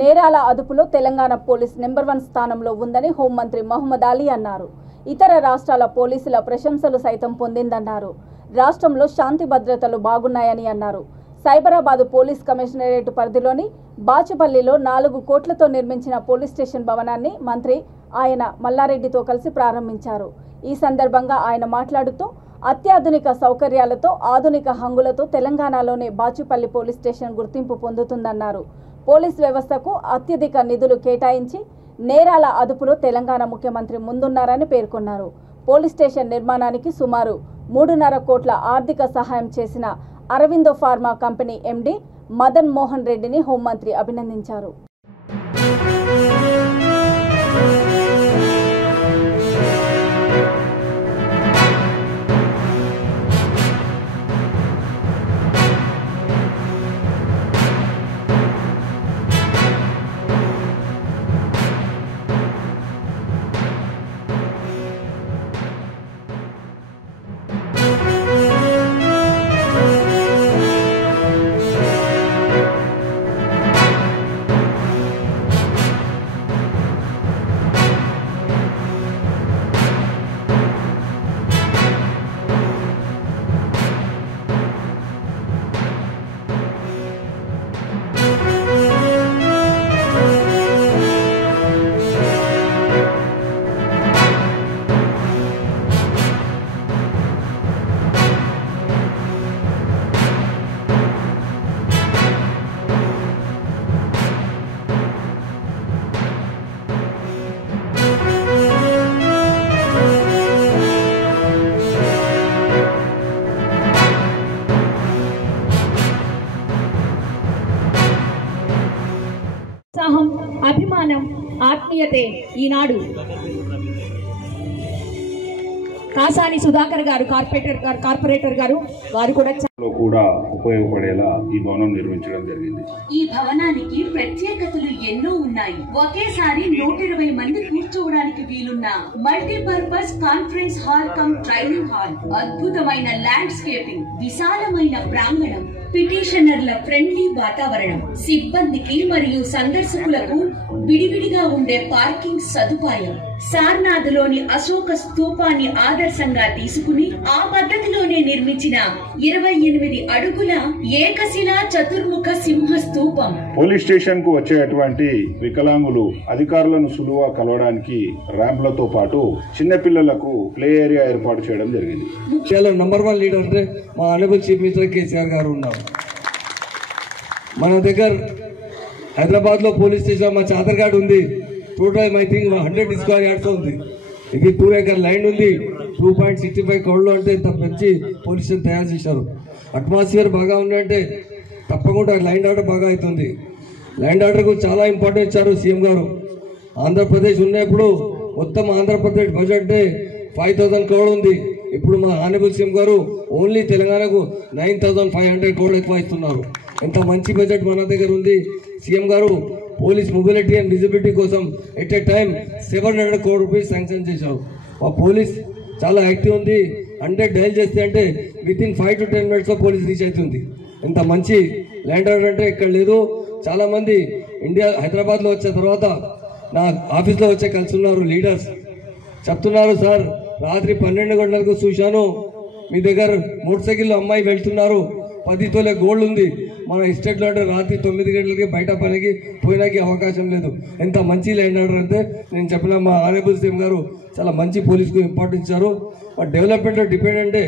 నేరాల అదుపులో Telangana police number 1 స్థానంలో ఉందని హోంమంత్రి మహమ్మద్ అలీ అన్నారు. ఇతర రాష్ట్రాల పోలీసుల ప్రశంసలు సైతం పొందిందన్నారు. రాష్ట్రంలో శాంతి భద్రతలు బాగున్నాయని అన్నారు. సైబరాబాద్ పోలీస్ కమిషనరేట్ పరిధిలోని బాచుపల్లిలో 4 కోట్లతో నిర్మించిన పోలీస్ స్టేషన్ భవనాన్ని మంత్రి ఆయన మల్లారెడ్డితో కలిసి ప్రారంభించారు. ఈ సందర్భంగా ఆయన మాట్లాడుతూ అత్యాధునిక సౌకర్యాలతో ఆధునిక హంగులతో తెలంగాణలోనే బాచుపల్లి పోలీస్ స్టేషన్ గుర్తింపు పొందుతుందన్నారు. పోలీస్ వ్యవస్థకు అత్యధిక నిధులు కేటాయించి నేరాల అదుపులో తెలంగాణ ముఖ్యమంత్రి ముందున్నారని పేర్కొన్నారు. పోలీస్ స్టేషన్ నిర్మాణానికి సుమారు 3.5 కోట్ల ఆర్థిక సహాయం చేసిన Aurobindo pharma company MD Madan Mohan రెడ్డిని హోంమంత్రి అభినందించారు. అభిమానం ఆత్మీయతే ఈనాడు కాసాని సుధాకర్ గారు కార్పొరేటర్ గారు వారు కూడా ఉపయోగపడేలా ఈ భవనం నిర్మించడం జరిగింది. ఈ భవనానికి ప్రత్యేకతలు ఎన్నో ఉన్నాయి. ఒకేసారి 120 మంది కూర్చోవడానికి వీలున్న multipurpose conference hall cum training hall, అద్భుతమైన ల్యాండ్స్కేపింగ్, విశాలమైన ప్రాంగణం, పిటిషనర్ల ఫ్రెండ్లీ వాతావరణం, సిబ్బందికి మరియు సందర్శకులకు విడివిడిగా ఉండే పార్కింగ్ సదుపాయం, సార్నాథ్లోని అశోక స్తూపాన్ని ఆదర్శంగా తీసుకుని ఆ పద్ధతిలోనే నిర్మించిన 28 అడుగుల ఏకశిలా చతుర్ముఖ సింహ స్తూపం. పోలీస్ స్టేషన్ కు వచ్చేటువంటి వికలాంగులు అధికారులను సులువుగా కలవడానికి ర్యాంప్లతో పాటు చిన్నపిల్లలకు ప్లే ఏరియా ఏర్పాటు చేయడం జరిగింది. నంబర్ 1 లీడర్ అంటే మా ఆనరబుల్ చీఫ్ మినిస్టర్ కేసీఆర్ గారు ఉన్నారు. మన దగ్గర హైదరాబాద్ లో పోలీస్ స్టేషన్ మా చాదర్ఘాట్ ఉంది. Total I think 100 square yards ఉంది. ఇది 2 acre ల్యాండ్ ఉంది. 2.65 crore అంటే ఇంత మంచి పోలీస్ స్టేషన్ తయారు చేశారు. అట్మాస్ఫియర్ బాగా ఉందంటే తప్పకుండా ల్యాండ్ ఆర్డర్ బాగా అవుతుంది. ల్యాండ్ ఆర్డర్కు చాలా ఇంపార్టెన్స్ ఇచ్చారు సీఎం గారు. ఆంధ్రప్రదేశ్ ఉన్నప్పుడు మొత్తం ఆంధ్రప్రదేశ్ బడ్జెట్ 5,000 crore ఉంది. ఇప్పుడు మా ఆనరబుల్ సీఎం గారు ఓన్లీ తెలంగాణకు 9,500 crore ఎక్కువ ఇస్తున్నారు. ఎంత మంచి బడ్జెట్ మన దగ్గర ఉంది. సీఎం గారు పోలీస్ మొబిలిటీ అండ్ విజిబిలిటీ కోసం at a time 700 crore rupees sanction చేశారు. ఆ పోలీస్ చాలా యాక్టివ్ ఉంది. 100 డైల్ చేస్తే అంటే within 5 to 10 minutes police reach అవుతుంది. ఎంత మంచి ల్యాండ్ ఆర్డర్ అంటే ఇక్కడ లేదు. చాలా మంది ఇండియా హైదరాబాద్లో వచ్చే తర్వాత నా ఆఫీస్లో వచ్చే కలుసున్నారు లీడర్స్. చెప్తున్నారు, సార్ రాత్రి 12 గంటలకు చూశాను మీ దగ్గర మోటార్ సైకిల్లో అమ్మాయి వెళ్తున్నారు, 10 తోలే గోల్డ్ ఉంది. మన ఎస్టేట్లో అంటే రాత్రి 9 గంటలకి బయట పనికి పోయినాకి అవకాశం లేదు. ఎంత మంచి ల్యాండ్ ఆర్డర్ అంటే నేను చెప్పిన మా ఆనరబుల్ సీఎం గారు చాలా మంచి పోలీస్కు ఇంపార్టెన్స్ ఇచ్చారు. డెవలప్మెంట్ డిపెండ్ అంటే